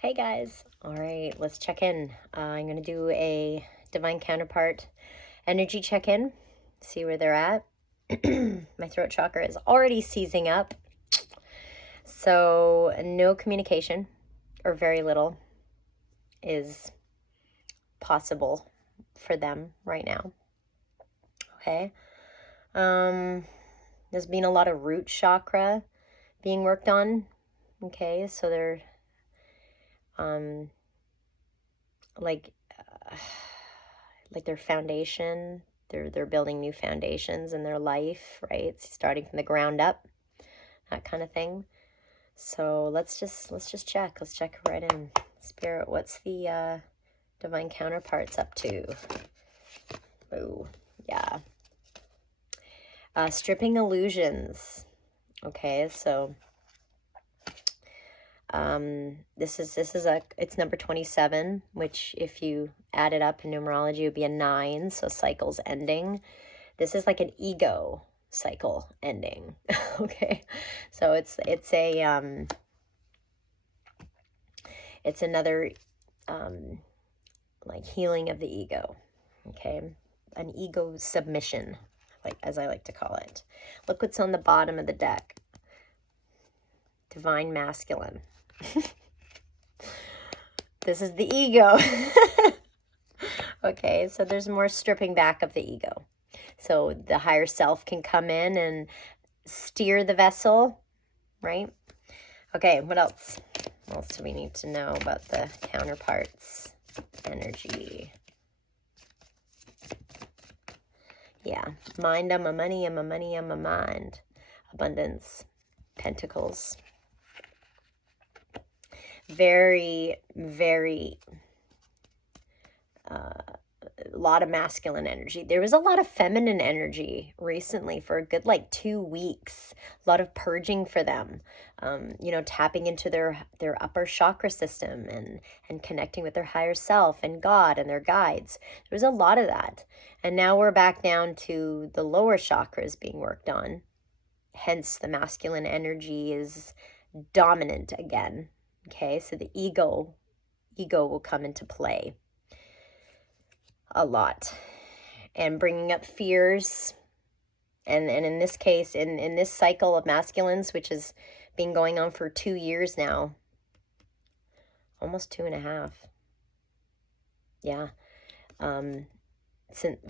Hey guys. All right, let's check in. I'm going to do a Divine Counterpart energy check-in, see where they're at. My throat chakra is already seizing up. So no communication, or very little, is possible for them right now. Okay. There's been a lot of root chakra being worked on. Okay, so they're like their foundation, they're building new foundations in their life, right? It's starting from the ground up, that kind of thing. So let's just check. Let's check right in. Spirit, what's the Divine Counterparts up to? Oh, yeah. Stripping illusions. Okay, so it's number 27, which if you add it up in numerology would be a 9, so cycles ending. This is like an ego cycle ending. Okay, so it's another like healing of the ego. Okay, an ego submission, like as I like to call it. Look what's on the bottom of the deck. Divine masculine. This is the ego. Okay, so there's more stripping back of the ego. So the higher self can come in and steer the vessel, right? Okay, what else? What else do we need to know about the counterparts energy? Yeah, mind, I'm a money, I'm a money, I'm a mind. Abundance, pentacles. Very, very, a lot of masculine energy. There was a lot of feminine energy recently for a good 2 weeks. A lot of purging for them, tapping into their upper chakra system and connecting with their higher self and God and their guides. There was a lot of that. And now we're back down to the lower chakras being worked on. Hence the masculine energy is dominant again. Okay, so the ego will come into play a lot, and bringing up fears. And in this case, in this cycle of masculines, which has been going on for 2 years now, almost 2.5. Yeah.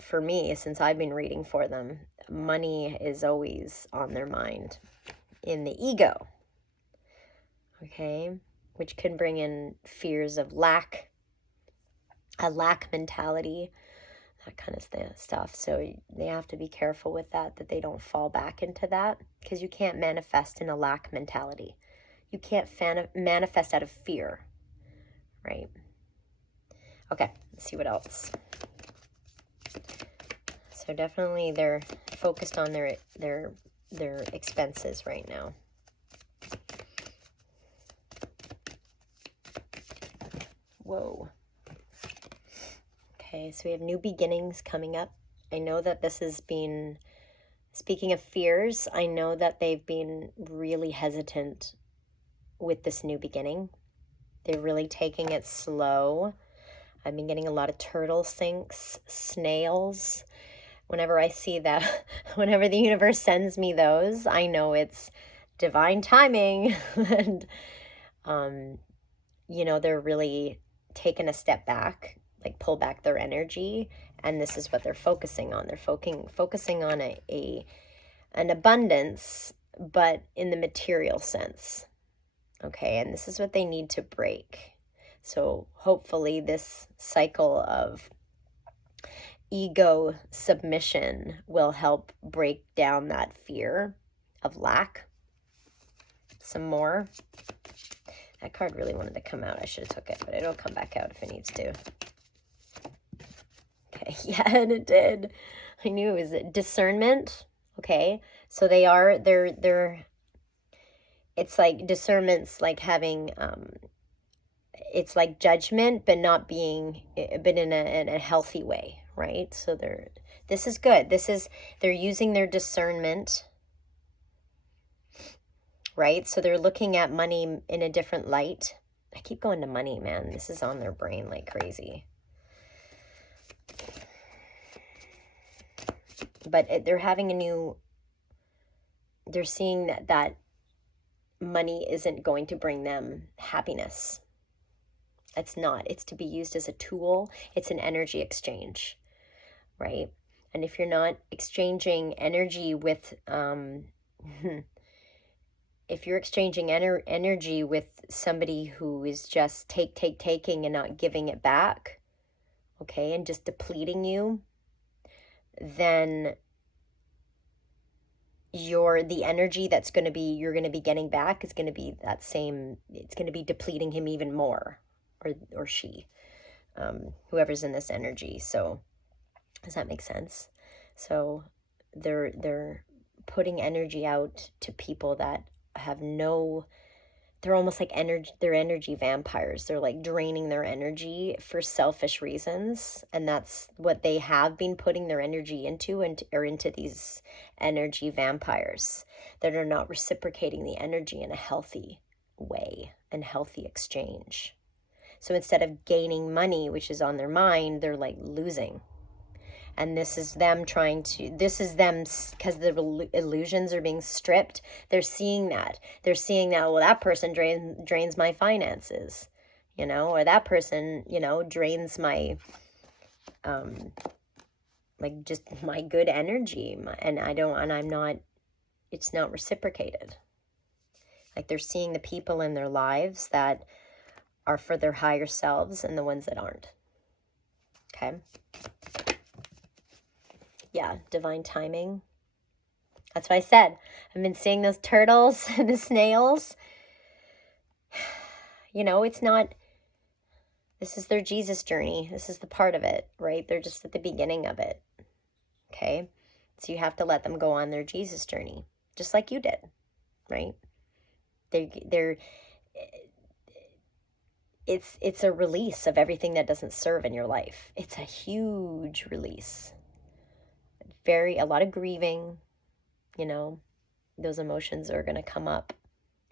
For me, since I've been reading for them, money is always on their mind in the ego. Okay, which can bring in fears of lack, a lack mentality, that kind of stuff. So they have to be careful with that they don't fall back into that, because you can't manifest in a lack mentality. You can't manifest out of fear, right? Okay, let's see what else. So definitely they're focused on their expenses right now. Whoa. Okay, so we have new beginnings coming up. I know that this has been, speaking of fears, I know that they've been really hesitant with this new beginning. They're really taking it slow. I've been getting a lot of turtle sinks, snails. Whenever I see that, whenever the universe sends me those, I know it's divine timing. And, they're really taking a step back, pull back their energy, and this is what they're focusing on. They're focusing on an abundance, but in the material sense. Okay, and this is what they need to break. So hopefully this cycle of ego submission will help break down that fear of lack some more. That card really wanted to come out. I should have took it, but it'll come back out if it needs to. Okay, yeah, and it did. I knew it was discernment. Okay, so they're it's like discernment's like having it's like judgment, but not being, but in a healthy way, right? So this is good. They're using their discernment, right? So they're looking at money in a different light. I keep going to money, man. This is on their brain like crazy. But they're having they're seeing that money isn't going to bring them happiness. It's not. It's to be used as a tool. It's an energy exchange, right? And if you're not exchanging energy with, if you're exchanging energy with somebody who is just taking and not giving it back, okay, and just depleting you, then the energy that's going to be, you're going to be getting back is going to be that same, it's going to be depleting him even more, or she, whoever's in this energy. So does that make sense? So they're putting energy out to people that have they're almost like they're energy vampires. They're like draining their energy for selfish reasons. And that's what they have been putting their energy into, or into these energy vampires that are not reciprocating the energy in a healthy way and healthy exchange. So instead of gaining money, which is on their mind, they're like losing. And this is them because the illusions are being stripped. They're seeing that. Well, that person drains my finances, or that person, drains my, like just my good energy. It's not reciprocated. Like they're seeing the people in their lives that are for their higher selves and the ones that aren't. Okay. Yeah, divine timing. That's what I said. I've been seeing those turtles and the snails. It's not, this is their Jesus journey. This is the part of it, right? They're just at the beginning of it. Okay? So you have to let them go on their Jesus journey, just like you did, right? It's a release of everything that doesn't serve in your life. It's a huge release. A lot of grieving, those emotions are going to come up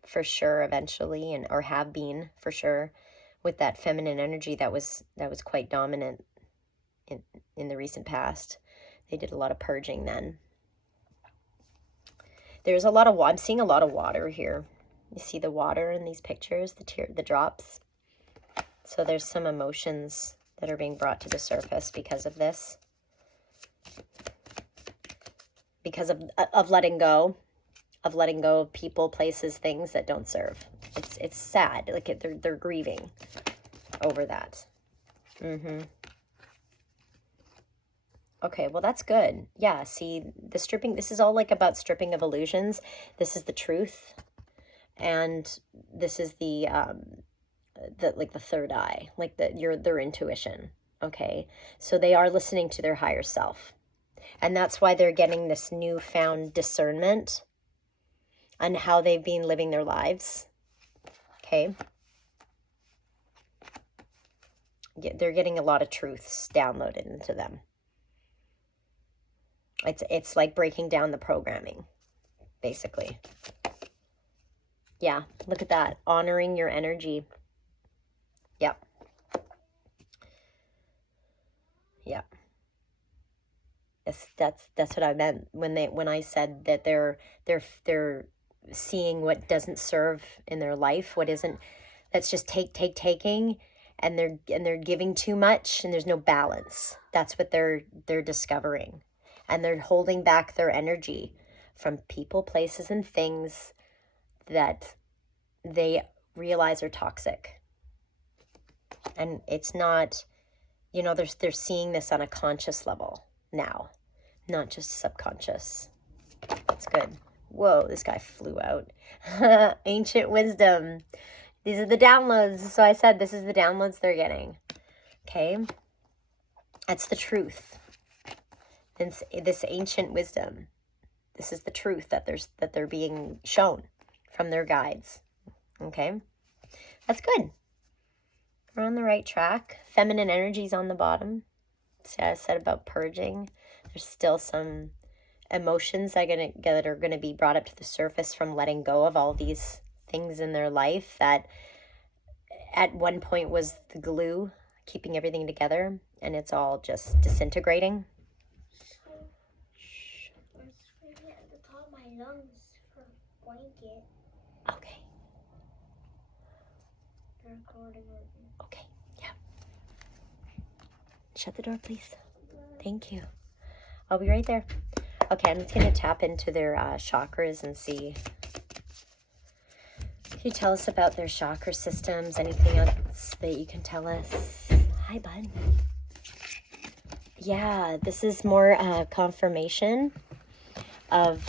for sure eventually, or have been for sure, with that feminine energy that was quite dominant in the recent past. They did a lot of purging then. There's I'm seeing a lot of water here. You see the water in these pictures, the drops. So there's some emotions that are being brought to the surface because of this. Because of letting go of people, places, things that don't serve. It's sad. Like they're grieving over that. Okay, well that's good. Yeah, see the stripping. This is all like about stripping of illusions. This is the truth, and this is the third eye, like their intuition. Okay, so they are listening to their higher self. And that's why they're getting this newfound discernment on how they've been living their lives. Okay. They're getting a lot of truths downloaded into them. It's like breaking down the programming, basically. Yeah, look at that. Honoring your energy. Yep. Yep. Yes, that's what I meant when I said that they're seeing what doesn't serve in their life, what isn't. That's just taking, and they're giving too much, and there's no balance. That's what they're discovering, and they're holding back their energy from people, places, and things that they realize are toxic. And it's not, they're seeing this on a conscious level now, not just subconscious. That's good. Whoa, this guy flew out. Ancient wisdom. These are the downloads. So I said this is the downloads they're getting. Okay? That's the truth. This ancient wisdom. This is the truth that they're being shown from their guides. Okay? That's good. We're on the right track. Feminine energy's on the bottom. See, I said about purging. There's still some emotions that are gonna be brought up to the surface from letting go of all these things in their life that at one point was the glue keeping everything together, and it's all just disintegrating. Shh. I'm screaming at the top of my lungs for a blanket. Okay. The recording. Okay. Yeah. Shut the door, please. Thank you. I'll be right there. Okay, I'm just going to tap into their chakras and see. Can you tell us about their chakra systems? Anything else that you can tell us? Hi, bud. Yeah, this is more confirmation of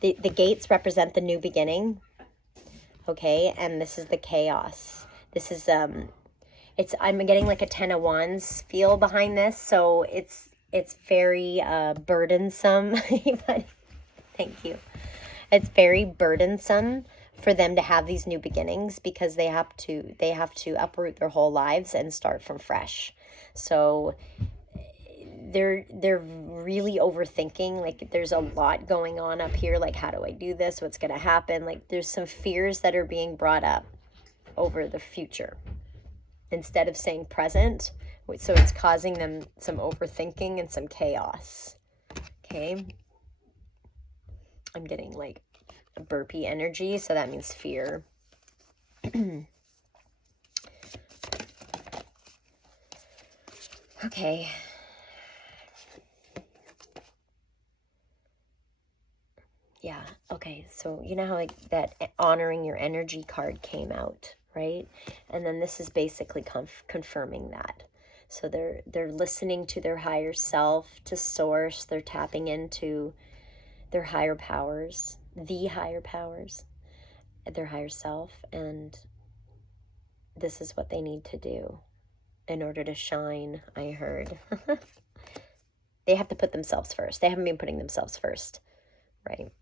the gates represent the new beginning. Okay, and this is the chaos. This is I'm getting like a 10 of Wands feel behind this, so it's very burdensome. Thank you. It's very burdensome for them to have these new beginnings because they have to uproot their whole lives and start from fresh. So they're really overthinking. Like, there's a lot going on up here. Like, how do I do this? What's going to happen? Like, there's some fears that are being brought up over the future instead of saying present. So it's causing them some overthinking and some chaos. Okay. I'm getting like a burpee energy, so that means fear. Okay. Yeah, okay. So you know how like that honoring your energy card came out, right? And then this is basically confirming that. So they're listening to their higher self, to source. They're tapping into their higher powers, the higher powers, their higher self, and this is what they need to do in order to shine. I heard. They have to put themselves first. They haven't been putting themselves first, right?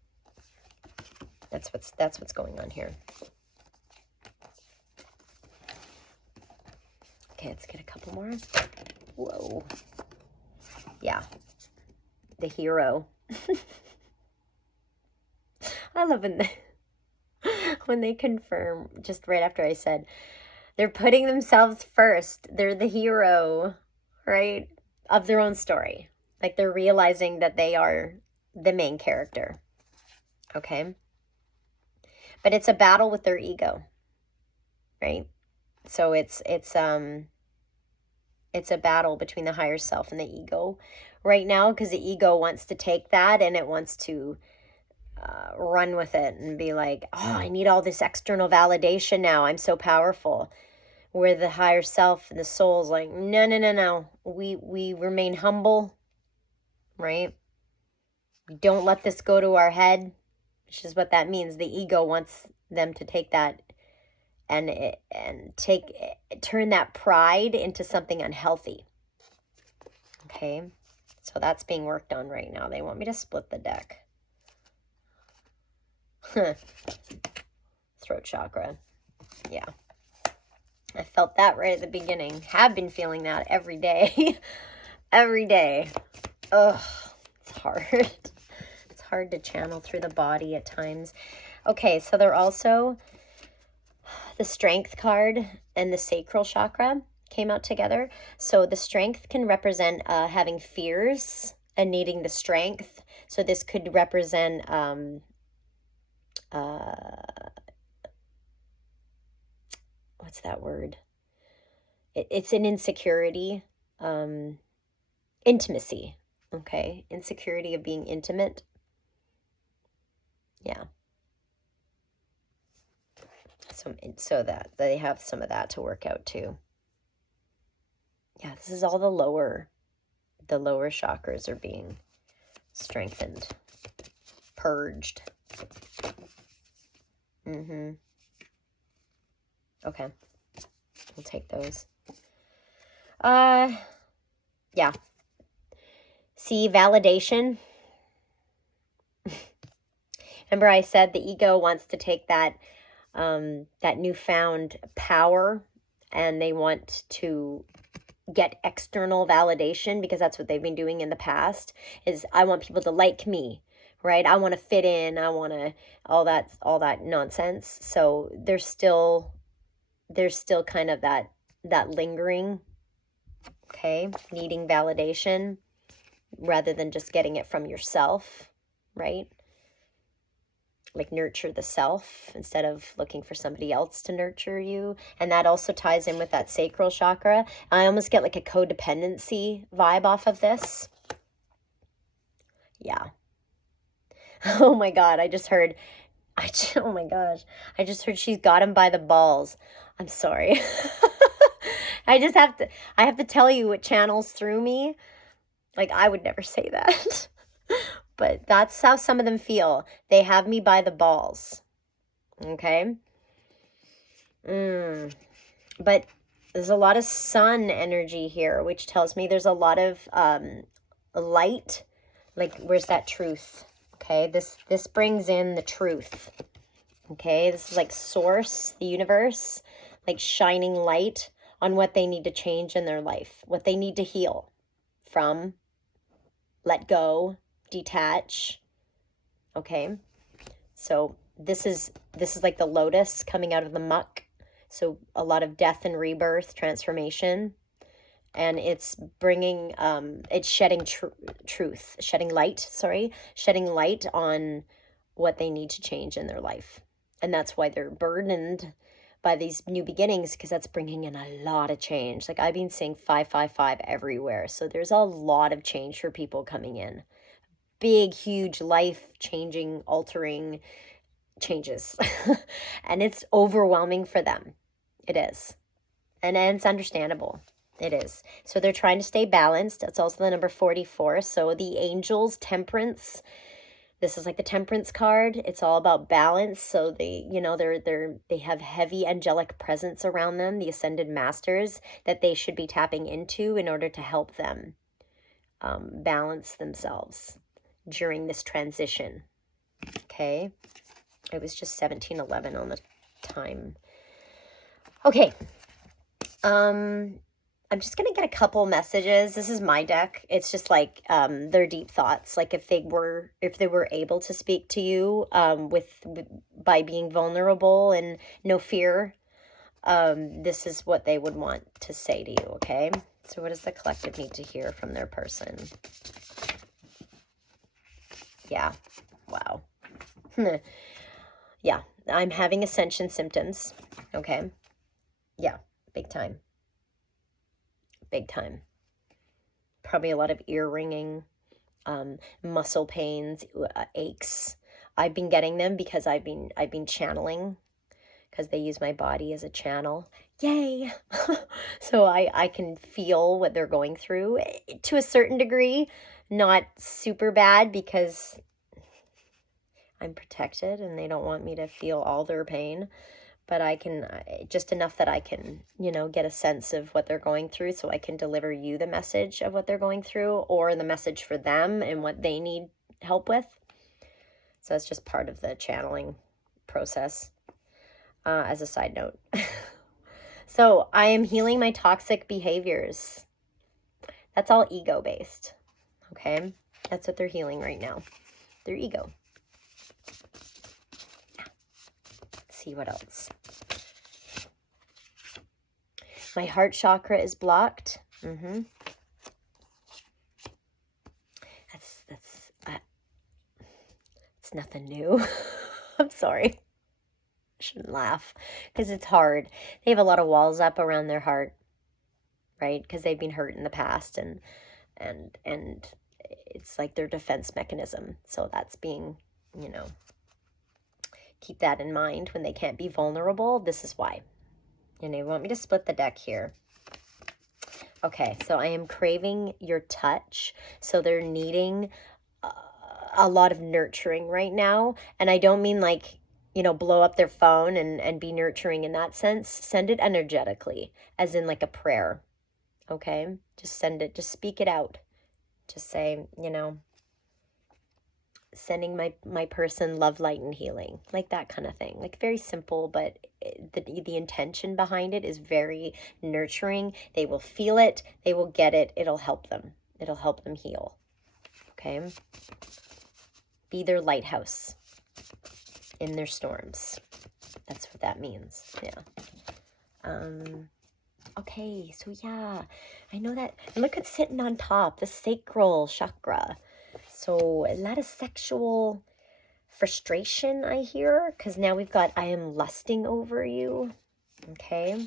That's what's going on here. Okay, let's get a couple more. Whoa. Yeah. The hero. I love when they confirm, just right after I said, they're putting themselves first. They're the hero, right, of their own story. Like, they're realizing that they are the main character. Okay? But it's a battle with their ego, right? So it's a battle between the higher self and the ego right now, because the ego wants to take that and it wants to run with it and be like, oh, I need all this external validation now. I'm so powerful. Where the higher self and the soul's like, no. We remain humble, right? We don't let this go to our head, which is what that means. The ego wants them to take that and turn that pride into something unhealthy. Okay, so that's being worked on right now. They want me to split the deck. Throat chakra. Yeah. I felt that right at the beginning. Have been feeling that every day. Every day. Ugh, it's hard. It's hard to channel through the body at times. Okay, so they're also, the strength card and the sacral chakra came out together. So the strength can represent having fears and needing the strength. So this could represent what's that word? It's an insecurity, intimacy. Okay, insecurity of being intimate. Yeah. So that they have some of that to work out too. Yeah, this is all the lower chakras are being strengthened, purged. Okay. We'll take those. Yeah. See, validation. Remember I said the ego wants to take that newfound power, and they want to get external validation because that's what they've been doing in the past, is I want people to like me, right? I want to fit in. I want to all that nonsense. So there's still kind of that lingering, okay, needing validation rather than just getting it from yourself, right? Like nurture the self instead of looking for somebody else to nurture you. And that also ties in with that sacral chakra. I almost get like a codependency vibe off of this. Yeah. Oh my God, oh my gosh, I just heard she's got him by the balls. I'm sorry. I have to tell you what channels through me. Like, I would never say that. But that's how some of them feel. They have me by the balls. Okay? But there's a lot of sun energy here, which tells me there's a lot of light. Like, where's that truth? Okay? This brings in the truth. Okay? This is like source, the universe, like shining light on what they need to change in their life, what they need to heal from, let go, detach. Okay, so this is like the lotus coming out of the muck. So a lot of death and rebirth, transformation, and it's bringing it's shedding truth, shedding light on what they need to change in their life. And that's why they're burdened by these new beginnings, because that's bringing in a lot of change. Like, I've been seeing 555 everywhere. So there's a lot of change for people coming in. Big, huge, life-changing, altering changes. And it's overwhelming for them. It is. And it's understandable. It is. So they're trying to stay balanced. That's also the number 44. So the angels, temperance. This is like the temperance card. It's all about balance. So they, they have heavy angelic presence around them, the ascended masters, that they should be tapping into in order to help them balance themselves during this transition. Okay. It was just 17:11 on the time. Okay. I'm just going to get a couple messages. This is my deck. It's just like their deep thoughts. Like if they were able to speak to you by being vulnerable and no fear, this is what they would want to say to you, okay? So what does the collective need to hear from their person? Yeah. Wow. Yeah. I'm having ascension symptoms. Okay. Yeah. Big time. Big time. Probably a lot of ear ringing, muscle pains, aches. I've been getting them because I've been channeling, because they use my body as a channel. Yay! So I can feel what they're going through to a certain degree, not super bad because I'm protected and they don't want me to feel all their pain. But I can, just enough that I can, get a sense of what they're going through, so I can deliver you the message of what they're going through, or the message for them and what they need help with. So it's just part of the channeling process, as a side note. So I am healing my toxic behaviors. That's all ego-based, okay? That's what they're healing right now. Their ego. See what else. My heart chakra is blocked. That's it's nothing new. I'm sorry. I shouldn't laugh because it's hard. They have a lot of walls up around their heart, right? Because they've been hurt in the past, and it's like their defense mechanism. So that's being, keep that in mind when they can't be vulnerable. This is why. And they want me to split the deck here. Okay, so I am craving your touch. So they're needing a lot of nurturing right now. And I don't mean like, blow up their phone and be nurturing in that sense. Send it energetically, as in like a prayer. Okay? Just send it. Just speak it out. Just say, sending my person love, light, and healing, like that kind of thing. Like very simple, but the intention behind it is very nurturing. They will feel it. They will get it. It'll help them. It'll help them heal. Okay. Be their lighthouse in their storms. That's what that means. Yeah. Okay, so yeah, I know that. And look at sitting on top, the sacral chakra. So a lot of sexual frustration, I hear, because now we've got I am lusting over you. Okay.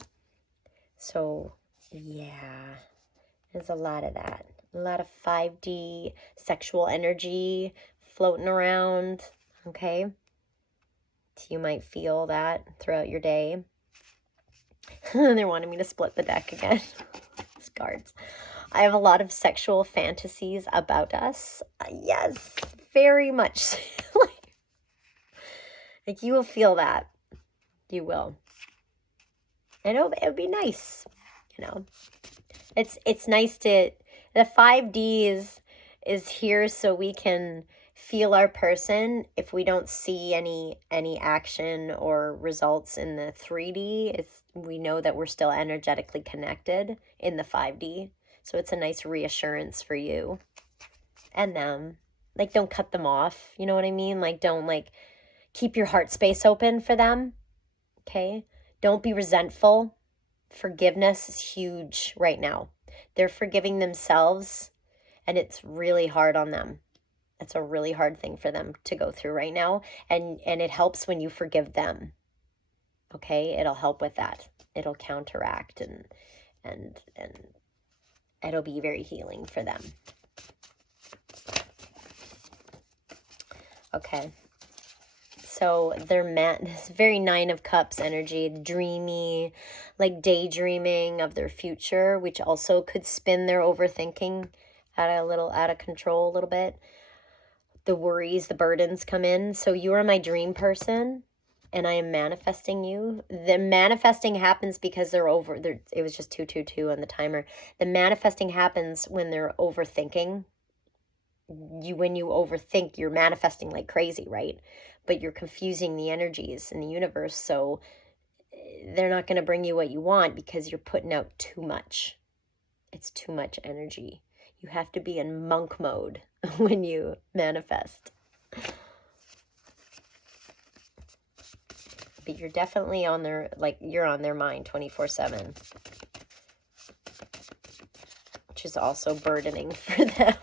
So yeah, there's a lot of that. A lot of 5D sexual energy floating around. Okay. So you might feel that throughout your day. They're wanting me to split the deck again. These cards. I have a lot of sexual fantasies about us. Yes, very much. Like you will feel that. You will. And it'll be nice. You know. It's nice to, the 5D is here so we can feel our person. If we don't see any action or results in the 3D, we know that we're still energetically connected in the 5D. So it's a nice reassurance for you and them. Like, don't cut them off. You know what I mean? Like, don't, like, keep your heart space open for them. Okay? Don't be resentful. Forgiveness is huge right now. They're forgiving themselves, and it's really hard on them. It's a really hard thing for them to go through right now, and it helps when you forgive them. Okay? It'll help with that. It'll counteract and it'll be very healing for them. Okay. So they're this very 9 of Cups energy, dreamy, like daydreaming of their future, which also could spin their overthinking out of control a little bit. The worries, the burdens come in. So you are my dream person, and I am manifesting you. The manifesting happens because it was just 222 on the timer. The manifesting happens when they're overthinking. When you overthink, you're manifesting like crazy, right? But you're confusing the energies in the universe, so they're not going to bring you what you want because you're putting out too much. It's too much energy. You have to be in monk mode when you manifest. But you're definitely on their, like, you're on their mind 24/7, which is also burdening for them.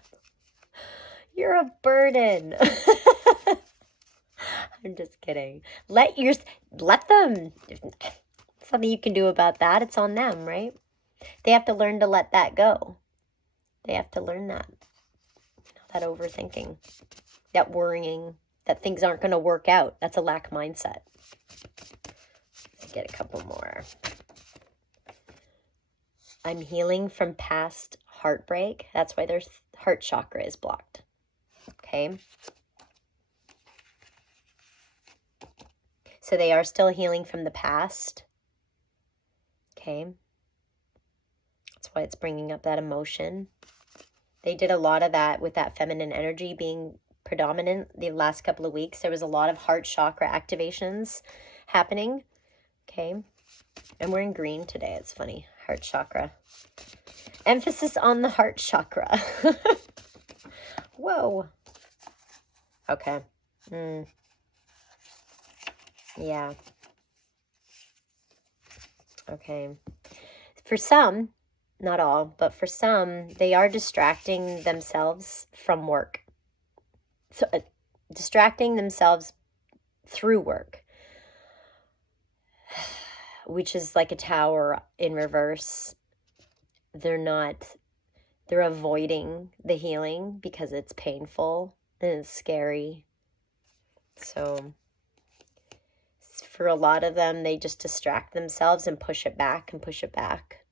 You're a burden. I'm just kidding. Let them. There's nothing you can do about that. It's on them, right? They have to learn to let that go. They have to learn that. That overthinking, that worrying, that things aren't going to work out. That's a lack mindset. Let's get a couple more. I'm healing from past heartbreak. That's why their heart chakra is blocked. Okay. So they are still healing from the past. Okay. That's why it's bringing up that emotion. They did a lot of that with that feminine energy being predominant the last couple of weeks. There was a lot of heart chakra activations happening. Okay. And we're in green today. It's funny. Heart chakra. Emphasis on the heart chakra. Whoa. Okay. Yeah. Okay. For some, not all, but for some, they are distracting themselves from work. So, distracting themselves through work, which is like a tower in reverse. They're avoiding the healing because it's painful and it's scary. So for a lot of them, they just distract themselves and push it back and push it back.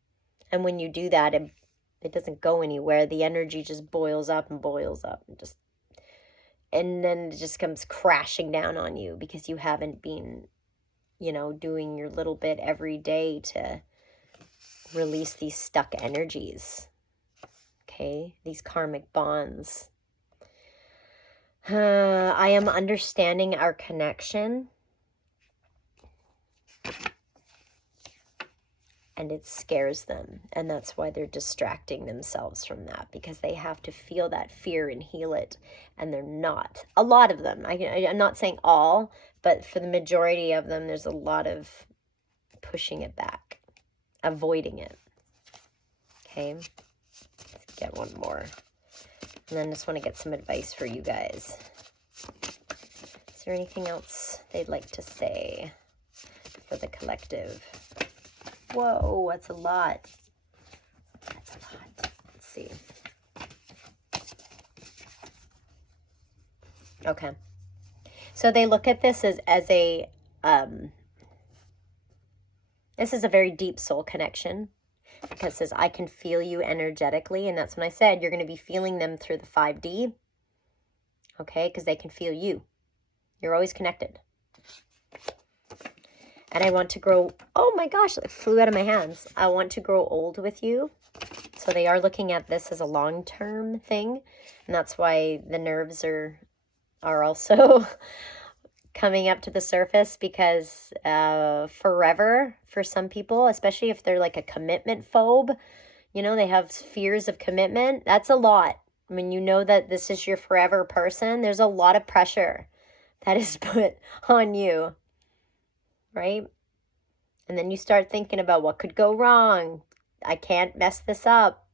And when you do that, it doesn't go anywhere. The energy just boils up and boils up and then it just comes crashing down on you because you haven't been, doing your little bit every day to release these stuck energies. Okay, these karmic bonds. I am understanding our connection. and it scares them. And that's why they're distracting themselves from that, because they have to feel that fear and heal it. And they're not. A lot of them. I'm not saying all, but for the majority of them, there's a lot of pushing it back, avoiding it. Okay, let's get one more. And then I just want to get some advice for you guys. Is there anything else they'd like to say for the collective? Whoa, that's a lot. That's a lot. Let's see. Okay. So they look at this as a, this is a very deep soul connection, because it says, I can feel you energetically. And that's when I said you're going to be feeling them through the 5D. Okay, because they can feel you. You're always connected. And I want to grow, oh my gosh, it flew out of my hands. I want to grow old with you. So they are looking at this as a long-term thing. And that's why the nerves are also coming up to the surface, because forever, for some people, especially if they're like a commitment phobe, you know, they have fears of commitment. That's a lot. When you know that this is your forever person, there's a lot of pressure that is put on you. Right? And then you start thinking about what could go wrong. I can't mess this up.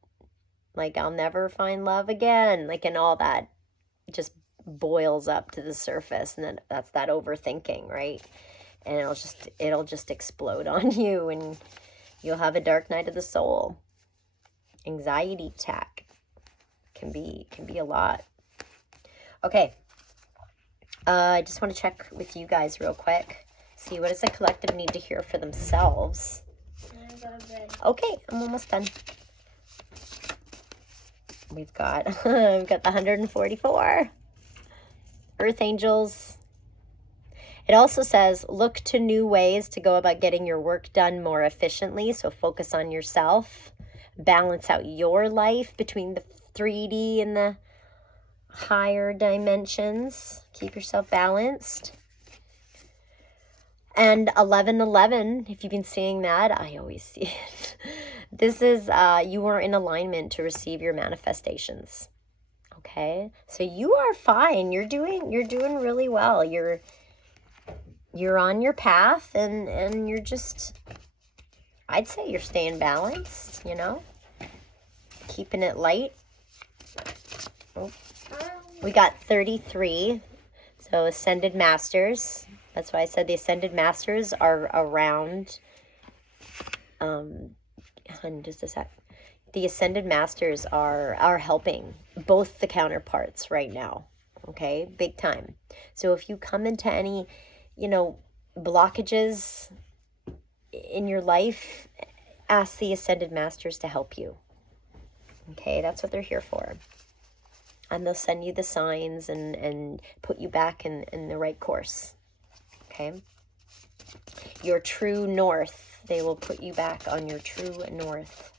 Like, I'll never find love again. Like, and all that just boils up to the surface. And then that's that overthinking, right? And it'll just explode on you, and you'll have a dark night of the soul. Anxiety attack can be a lot. Okay. I just want to check with you guys real quick. See, what does the collective need to hear for themselves? Okay, I'm almost done. We've got the 144 Earth Angels. It also says, look to new ways to go about getting your work done more efficiently. So focus on yourself. Balance out your life between the 3D and the higher dimensions. Keep yourself balanced. And 1111, if you've been seeing that, I always see it. This is, you are in alignment to receive your manifestations. Okay? So you are fine. You're doing really well. You're on your path, and you're just, I'd say you're staying balanced, you know? Keeping it light. Oh. We got 33. So Ascended Masters. That's why I said the Ascended Masters are around, just a sec. The Ascended Masters are helping both the counterparts right now, okay? Big time. So if you come into any, you know, blockages in your life, ask the Ascended Masters to help you, okay? That's what they're here for. And they'll send you the signs and put you back in the right course. Okay, your true north. They will put you back on your true north.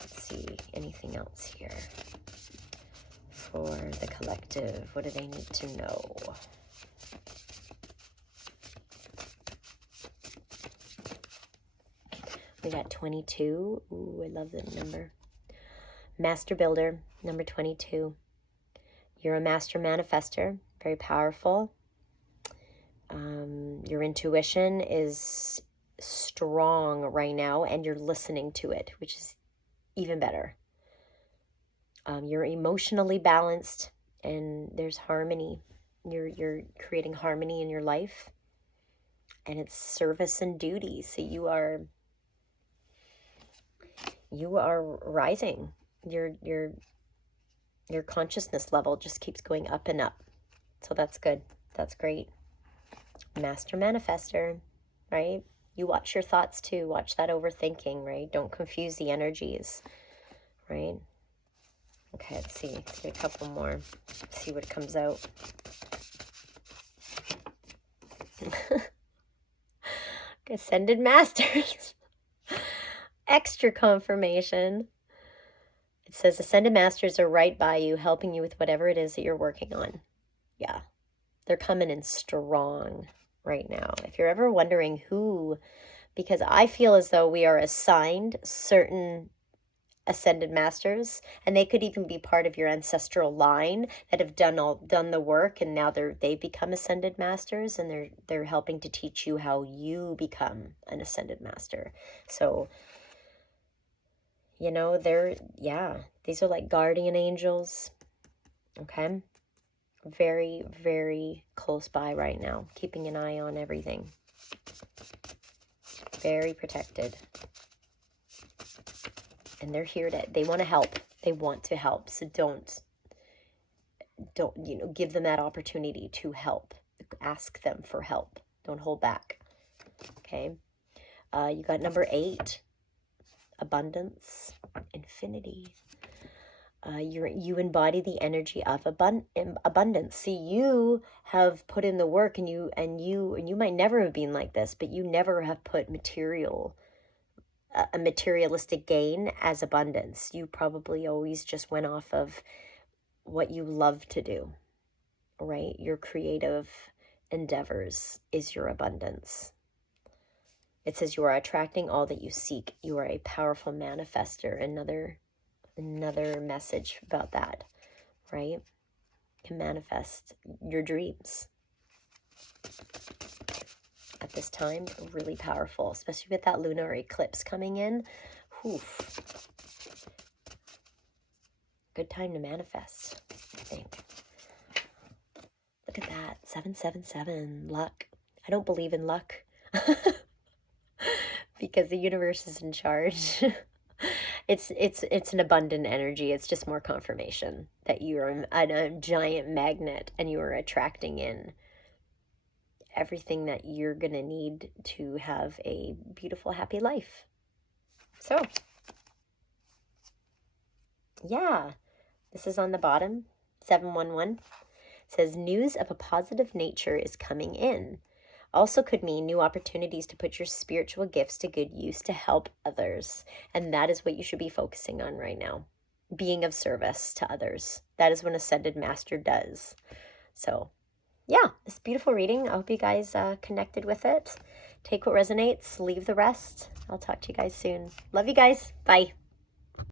Let's see, anything else here for the collective? What do they need to know? We got 22. Ooh, I love that number. Master Builder, number 22. You're a master manifester, very powerful. Your intuition is strong right now, and you're listening to it, which is even better. You're emotionally balanced, and there's harmony. You're creating harmony in your life, and it's service and duty. So you are rising. Your consciousness level just keeps going up and up. So that's good. That's great. Master manifester, right? You watch your thoughts too. Watch that overthinking, right? Don't confuse the energies, right? Okay, let's see. Let's get a couple more. See what comes out. Ascended Masters. Extra confirmation. It says Ascended Masters are right by you, helping you with whatever it is that you're working on. Yeah. They're coming in strong right now. If you're ever wondering who because I feel as though we are assigned certain ascended masters, and they could even be part of your ancestral line that have done the work, and now they've become ascended masters, and they're helping to teach you how you become an ascended master. So, you know, these are like guardian angels. Okay, very, very close by right now, keeping an eye on everything. Very protected. And they're here they want to help. They want to help. So don't, give them that opportunity to help. Ask them for help. Don't hold back. Okay. You got number 8, abundance, infinity. You embody the energy of abundance. See, you have put in the work, and you might never have been like this, but you never have put a materialistic gain as abundance. You probably always just went off of what you love to do, right? Your creative endeavors is your abundance. It says you are attracting all that you seek. You are a powerful manifester. Another message about that, right? You can manifest your dreams. At this time, really powerful, especially with that lunar eclipse coming in. Oof. Good time to manifest, I think. Look at that, 777, luck. I don't believe in luck because the universe is in charge. It's an abundant energy. It's just more confirmation that you're a giant magnet, and you are attracting in everything that you're going to need to have a beautiful, happy life. So, yeah, this is on the bottom, 711. It says, news of a positive nature is coming in. Also could mean new opportunities to put your spiritual gifts to good use to help others. And that is what you should be focusing on right now. Being of service to others. That is what an ascended master does. So, yeah, this beautiful reading. I hope you guys connected with it. Take what resonates, leave the rest. I'll talk to you guys soon. Love you guys. Bye.